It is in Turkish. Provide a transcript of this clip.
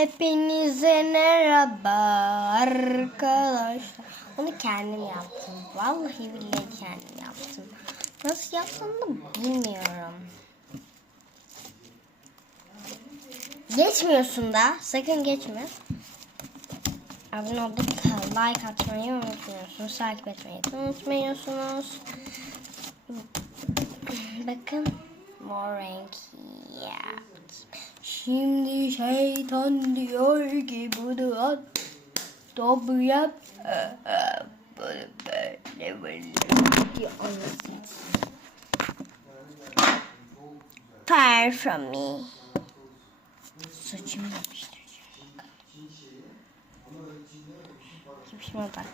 Hepinize merhaba arkadaşlar. Onu kendim yaptım. Vallahi billahi kendim yaptım. Nasıl yaptığımı bilmiyorum. Geçmiyorsun da. Sakın geçme. Abone olup like atmayı unutmuyorsunuz. Takip etmeyi unutmuyorsunuz. Bakın. Mor renk yaptım. Şimdi şeytan diyor ki bunu at. Topu yap. Bunu böyle diyor. Far from me. Saçımı yapıştıracağım. Şimdi bak.